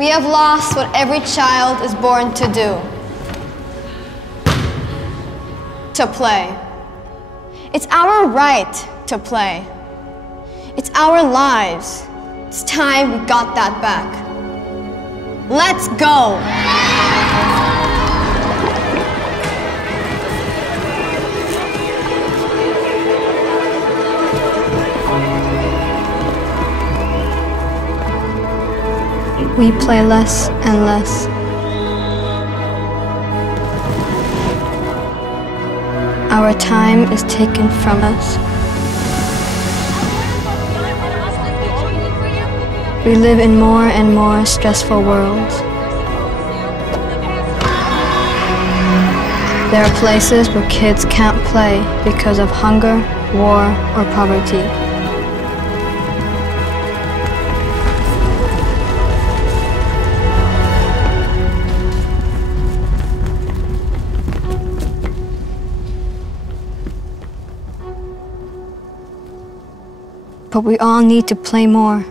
We have lost what every child is born to do. To play. It's our right to play. It's our lives. It's time we got that back. Let's go! We play less and less. Our time is taken from us. We live in more and more stressful worlds. There are places where kids can't play because of hunger, war, or poverty. But we all need to play more.